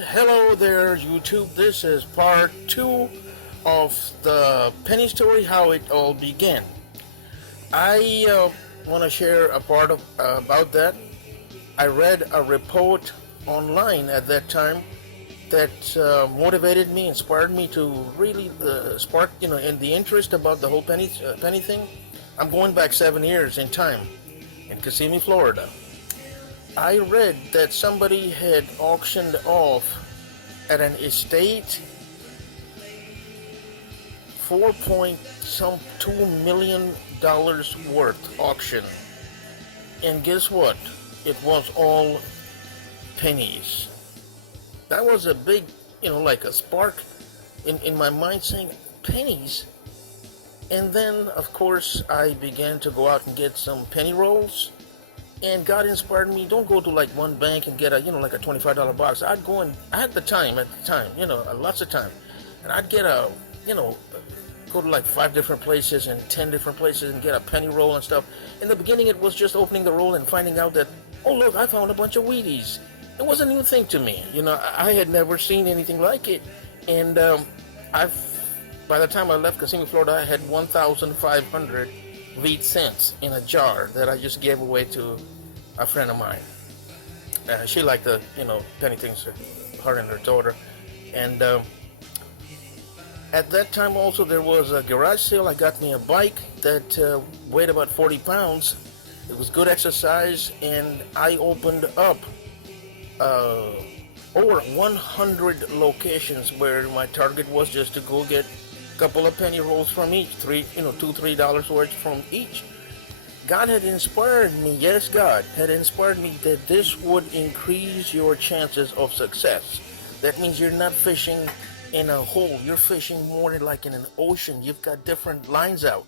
Hello there, YouTube. This is part 2 of the penny story, how it all began. I want to share a part of about that. I read a report online at that time that motivated me, inspired me to really spark, in the interest about the whole penny thing. I'm going back 7 years in time in Kissimmee, Florida. I read that somebody had auctioned off at an estate 4.2 million dollars worth auction, and guess what? It was all pennies. That was a big, like a spark in my mind, saying pennies. And then, of course, I began to go out and get some penny rolls. And God inspired me, don't go to like one bank and get a, like a $25 box. I'd go and, I had the time at the time, lots of time. And I'd get go to like 5 different places and 10 different places and get a penny roll and stuff. In the beginning, it was just opening the roll and finding out that, oh look, I found a bunch of Wheaties. It was a new thing to me. I had never seen anything like it. And by the time I left Kissimmee, Florida, I had 1,500 wheat cents in a jar that I just gave away to a friend of mine. She liked the, penny things, her and her daughter. And at that time also there was a garage sale. I got me a bike that weighed about 40 pounds. It was good exercise, and I opened up over 100 locations where my target was just to go get couple of penny rolls from each, $2-3 worth from each. God had inspired me, yes, God had inspired me that this would increase your chances of success. That means you're not fishing in a hole, you're fishing more like in an ocean. You've got different lines out,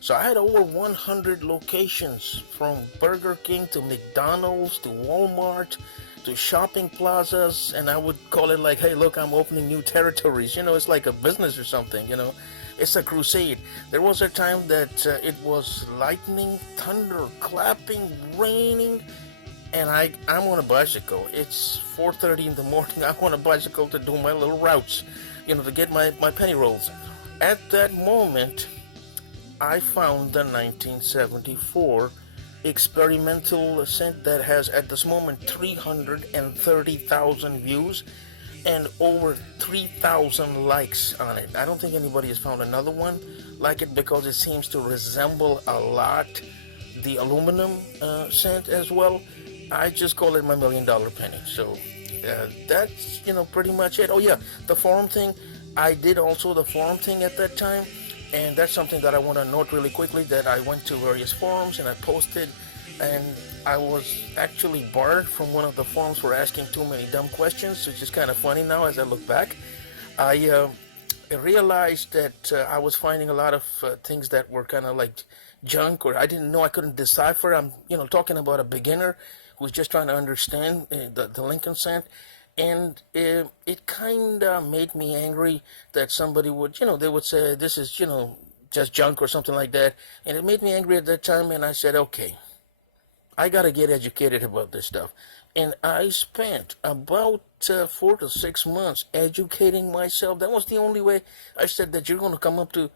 So I had over 100 locations, from Burger King to McDonald's to Walmart to shopping plazas, and I would call it like, hey, look, I'm opening new territories. It's like a business or something. It's a crusade. There was a time that it was lightning, thunder, clapping, raining, and I'm on a bicycle. It's 4:30 in the morning. I'm on a bicycle to do my little routes, to get my penny rolls. At that moment, I found the 1974 experimental scent that has at this moment 330,000 views and over 3,000 likes on it. I don't think anybody has found another one like it, because it seems to resemble a lot the aluminum scent as well. I just call it my $1 million penny. So that's pretty much it. Oh yeah, the forum thing. I did also the forum thing at that time. And that's something that I want to note really quickly, that I went to various forums and I posted, and I was actually barred from one of the forums for asking too many dumb questions, which is kind of funny now as I look back. I realized that I was finding a lot of things that were kind of like junk, or I didn't know, I couldn't decipher. I'm talking about a beginner who's just trying to understand the Lincoln scent. And it kind of made me angry that somebody would, they would say, this is, just junk or something like that. And it made me angry at that time, and I said, okay, I got to get educated about this stuff. And I spent about 4 to 6 months educating myself. That was the only way I said that you're going to come up to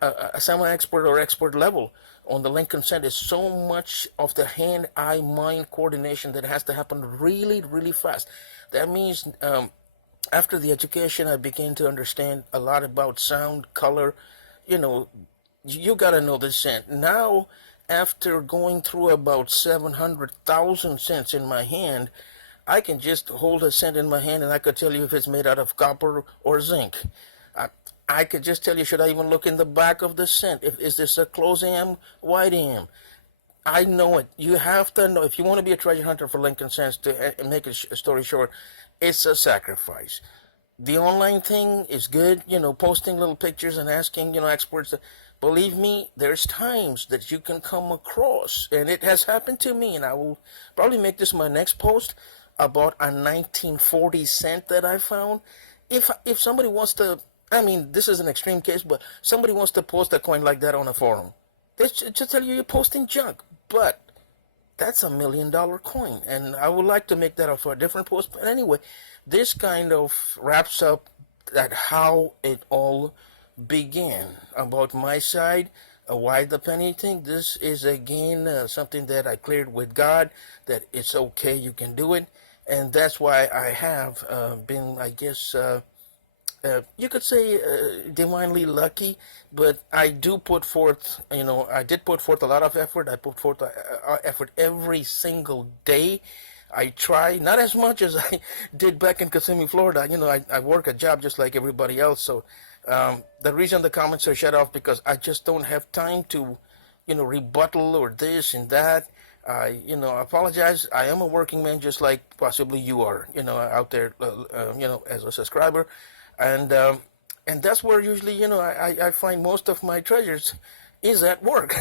a semi-expert or expert level on the Lincoln scent. Is so much of the hand-eye-mind coordination that has to happen really, really fast. That means after the education, I began to understand a lot about sound, color. You got to know the scent. Now, after going through about 700,000 scents in my hand, I can just hold a scent in my hand and I could tell you if it's made out of copper or zinc. I could just tell you, should I even look in the back of the scent? Is this a close am, wide am? I know it. You have to know. If you want to be a treasure hunter for Lincoln scents, to make a story short, it's a sacrifice. The online thing is good, posting little pictures and asking, experts. Believe me, there's times that you can come across, and it has happened to me, and I will probably make this my next post about a 1940 scent that I found. If somebody wants to, this is an extreme case, but somebody wants to post a coin like that on a forum, they just tell you you're posting junk. But that's $1 million coin. And I would like to make that up for a different post. But anyway, this kind of wraps up that how it all began. About my side, why the penny thing? This is again something that I cleared with God, that it's okay, you can do it. And that's why I have been, I guess, you could say divinely lucky, but I do put forth, I did put forth a lot of effort. I put forth effort every single day. I try, not as much as I did back in Kissimmee, Florida. I work a job just like everybody else. So the reason the comments are shut off because I just don't have time to, rebuttal or this and that. I apologize. I am a working man just like possibly you are, out there, as a subscriber. And and that's where usually, I find most of my treasures is at work.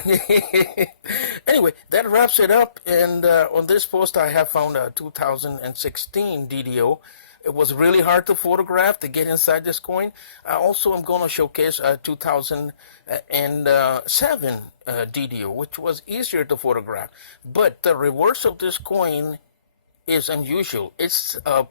Anyway, that wraps it up. And on this post, I have found a 2016 DDO. It was really hard to photograph to get inside this coin. I also am going to showcase a 2007 DDO, which was easier to photograph. But the reverse of this coin is unusual. It's a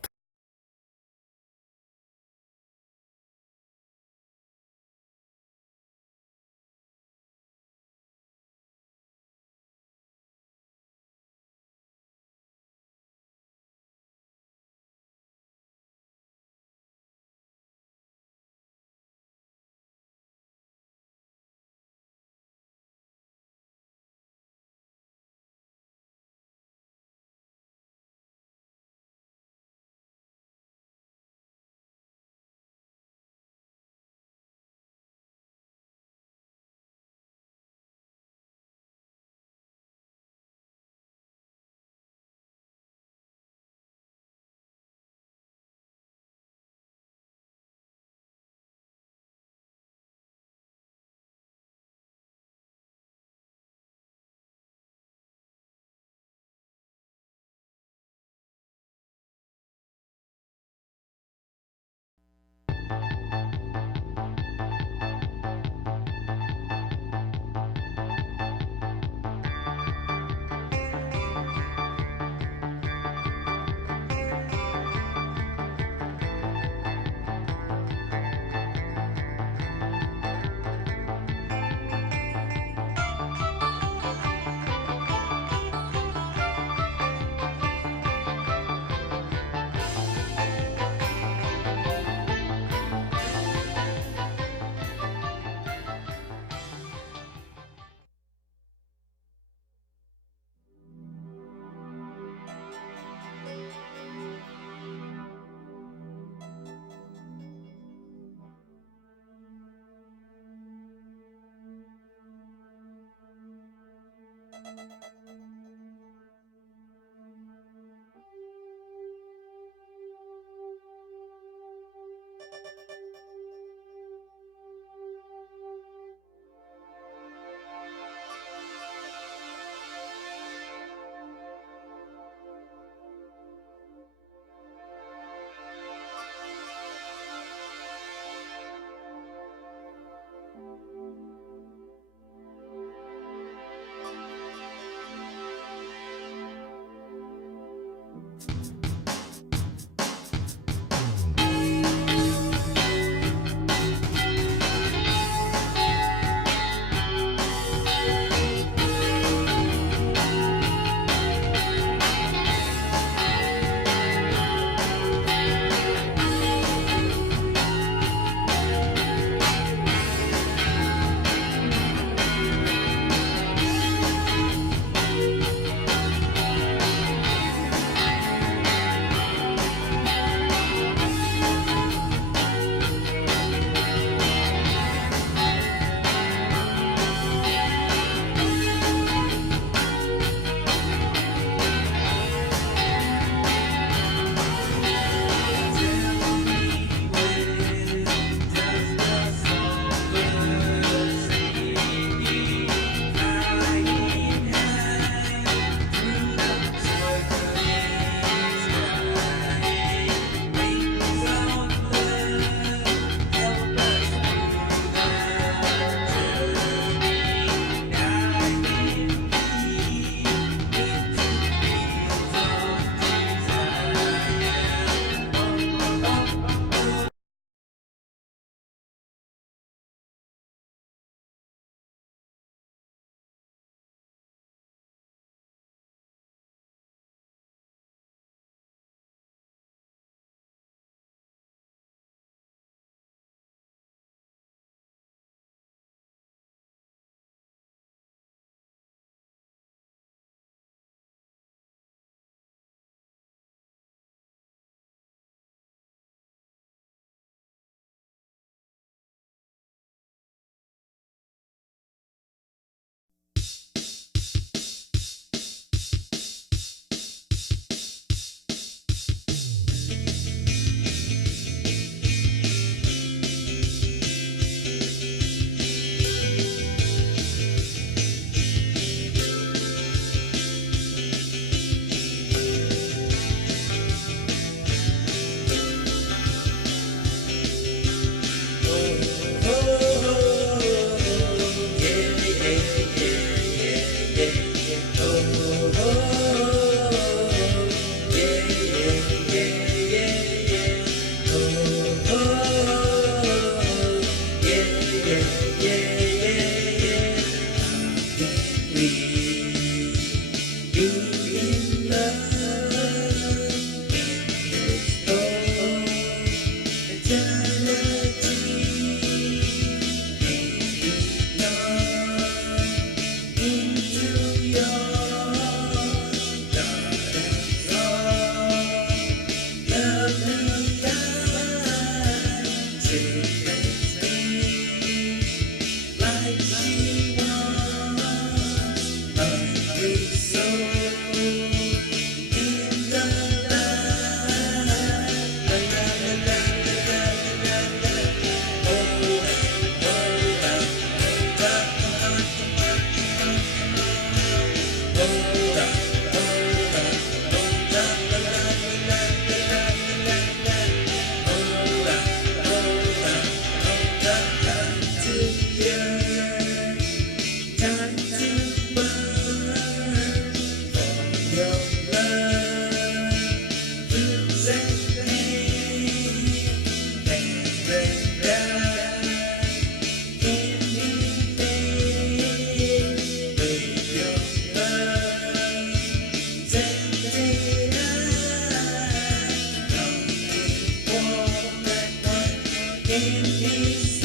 in his